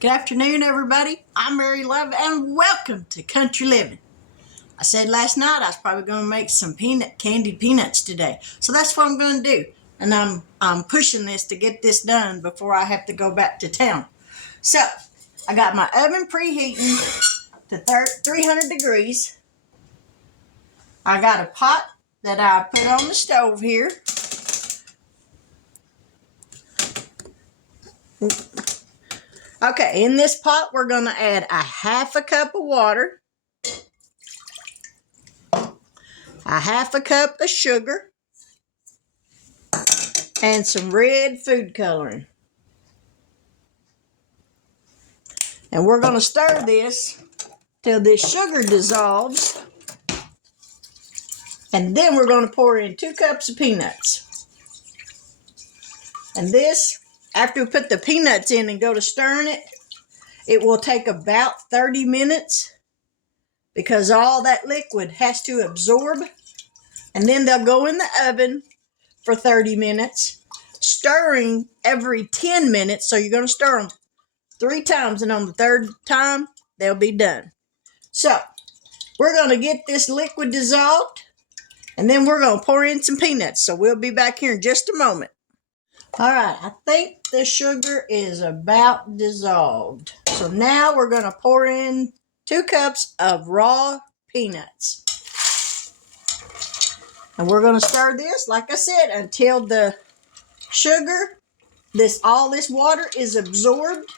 Good afternoon, everybody. I'm Mary Love, and welcome to Country Living. I said last night I was probably going to make some candied peanuts today, so that's what I'm going to do. And I'm pushing this to get this done before I have to go back to town. So I got my oven preheating to 300 degrees. I got a pot that I put on the stove here. Okay, in this pot we're going to add a half a cup of water, a half a cup of sugar, and some red food coloring. And we're going to stir this till this sugar dissolves. And then we're going to pour in 2 cups of peanuts. And this, after we put the peanuts in and go to stirring it, it will take about 30 minutes because all that liquid has to absorb. And then they'll go in the oven for 30 minutes, stirring every 10 minutes. So you're going to stir them 3 times, and on the 3rd time, they'll be done. So we're going to get this liquid dissolved, and then we're going to pour in some peanuts. So we'll be back here in just a moment. All right, I think the sugar is about dissolved. So now we're going to pour in 2 cups of raw peanuts. And we're going to stir this, like I said, until the sugar, all this water is absorbed.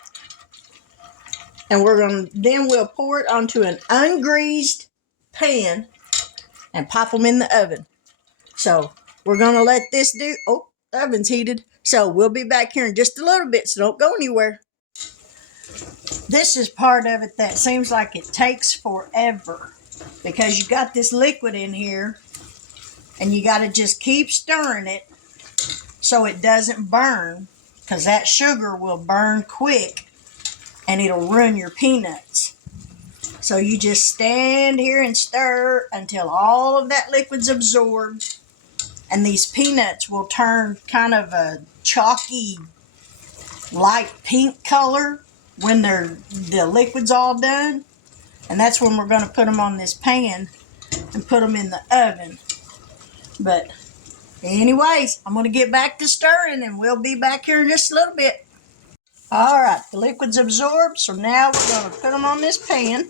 And we'll pour it onto an ungreased pan and pop them in the oven. So we're going to let this do, the oven's heated. So we'll be back here in just a little bit, so don't go anywhere. This is part of it that seems like it takes forever because you got this liquid in here and you got to just keep stirring it so it doesn't burn, because that sugar will burn quick and it'll ruin your peanuts. So you just stand here and stir until all of that liquid's absorbed, and these peanuts will turn kind of a chalky light pink color when the liquid's all done. And that's when we're going to put them on this pan and put them in the oven. But anyways, I'm going to get back to stirring, and we'll be back here in just a little bit. All right, the liquid's absorbed, so now we're going to put them on this pan.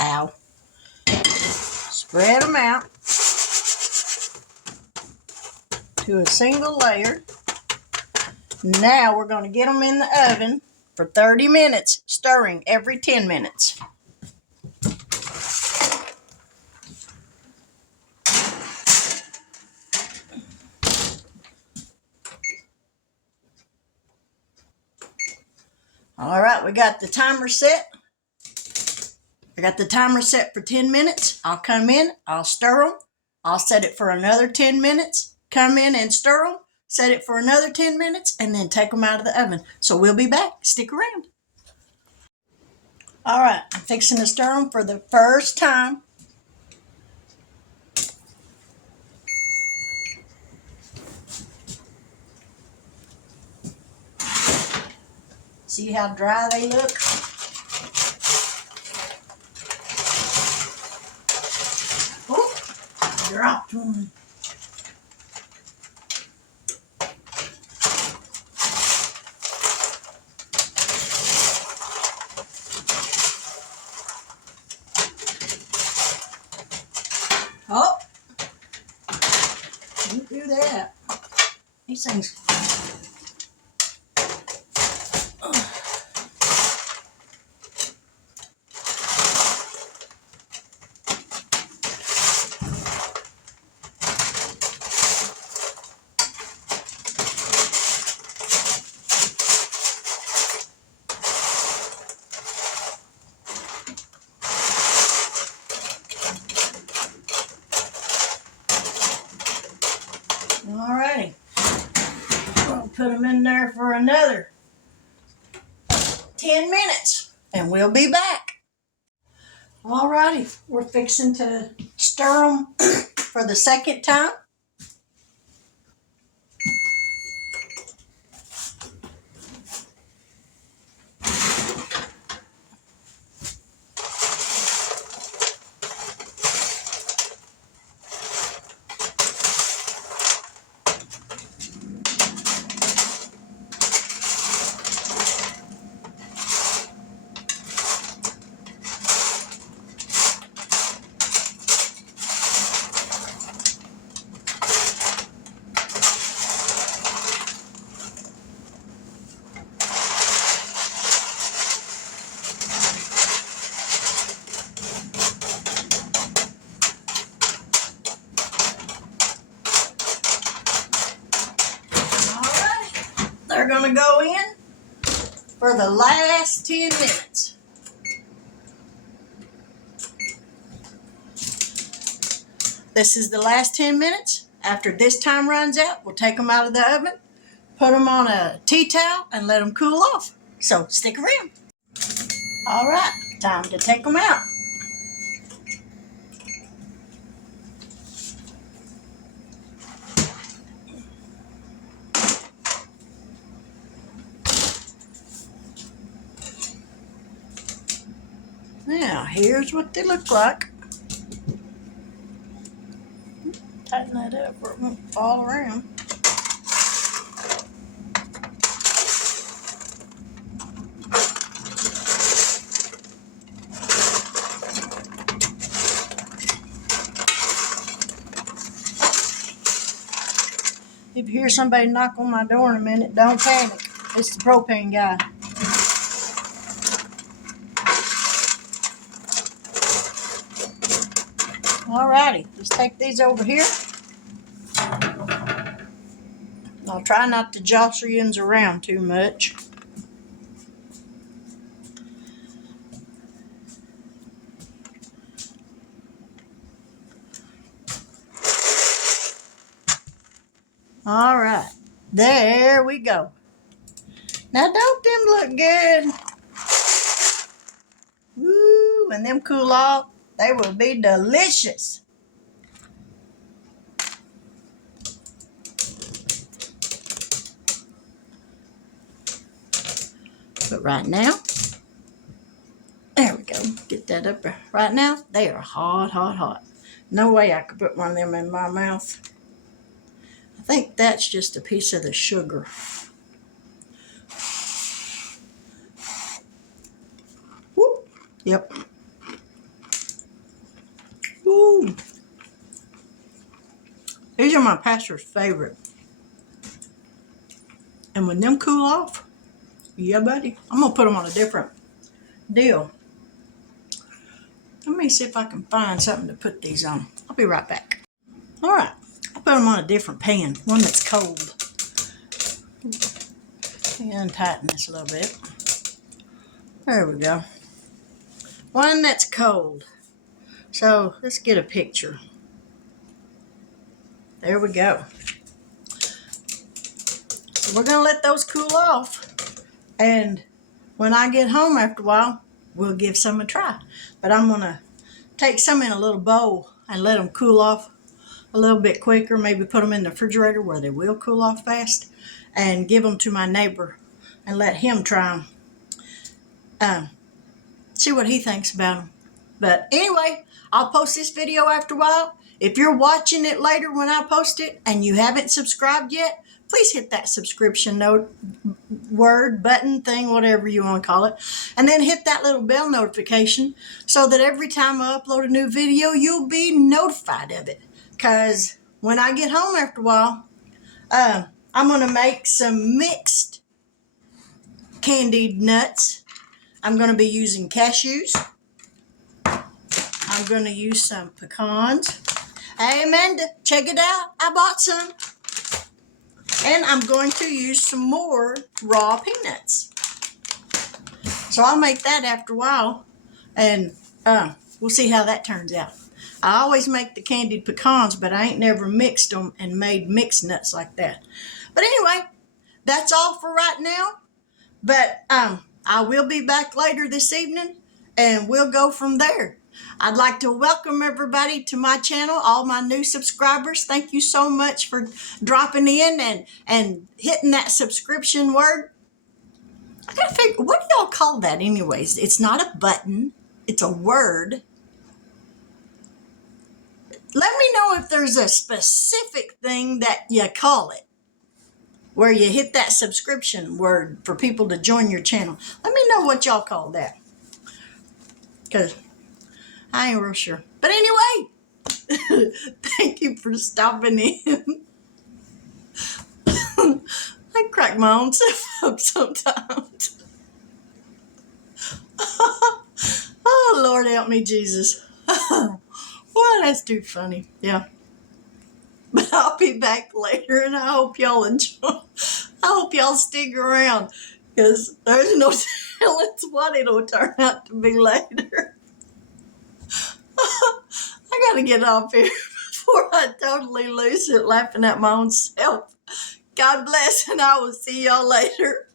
Ow. Spread them out to a single layer. Now we're going to get them in the oven for 30 minutes, stirring every 10 minutes. All right, we got the timer set. I got the timer set for 10 minutes. I'll come in, I'll stir them. I'll set it for another 10 minutes. Come in and stir them. Set it for another 10 minutes, and then take them out of the oven. So we'll be back. Stick around. All right, I'm fixing to stir them for the first time. See how dry they look? Oh, dropped one. Oh, don't do that. These things. Alrighty, we'll put them in there for another 10 minutes, and we'll be back. Alrighty, we're fixing to stir them for the second time. they're going to go in for the last 10 minutes. This is the last 10 minutes. After this time runs out, we'll take them out of the oven, put them on a tea towel, and let them cool off. So stick around. All right, time to take them out. Now, here's what they look like. Tighten that up where it won't fall around. If you hear somebody knock on my door in a minute, don't panic. It's the propane guy. Alrighty, let's take these over here. I'll try not to jostle your ends around too much. Alright, there we go. Now don't them look good? Woo, when them cool off, they will be delicious. But right now, there we go. Get that up there. Right now, they are hot, hot, hot. No way I could put one of them in my mouth. I think that's just a piece of the sugar. Whoop. Yep. Ooh. These are my pastor's favorite. And when them cool off, yeah, buddy, I'm going to put them on a different deal. Let me see if I can find something to put these on. I'll be right back. All right. I put them on a different pan, one that's cold. Let me untighten this a little bit. There we go. One that's cold. So let's get a picture. There we go. So we're going to let those cool off. And when I get home after a while, we'll give some a try. But I'm going to take some in a little bowl and let them cool off a little bit quicker. Maybe put them in the refrigerator where they will cool off fast. And give them to my neighbor and let him try them. See what he thinks about them. But anyway, I'll post this video after a while. If you're watching it later when I post it and you haven't subscribed yet, please hit that subscription button thing, whatever you want to call it. And then hit that little bell notification so that every time I upload a new video, you'll be notified of it. Because when I get home after a while, I'm going to make some mixed candied nuts. I'm going to be using cashews. I'm going to use some pecans. Hey, Amanda, check it out. I bought some. And I'm going to use some more raw peanuts. So I'll make that after a while. And we'll see how that turns out. I always make the candied pecans, but I ain't never mixed them and made mixed nuts like that. But anyway, that's all for right now. But I will be back later this evening, and we'll go from there. I'd like to welcome everybody to my channel, all my new subscribers. Thank you so much for dropping in and hitting that subscription word. I gotta figure, what do y'all call that anyways? It's not a button, it's a word. Let me know if there's a specific thing that you call it, where you hit that subscription word for people to join your channel. Let me know what y'all call that, because I ain't real sure. But anyway, thank you for stopping in. I crack my own self up sometimes. Oh, Lord help me, Jesus. Well, that's too funny. Yeah. But I'll be back later, and I hope y'all enjoy. I hope y'all stick around, because there's no telling what it'll turn out to be later. I gotta get off here before I totally lose it laughing at my own self. God bless, and I will see y'all later.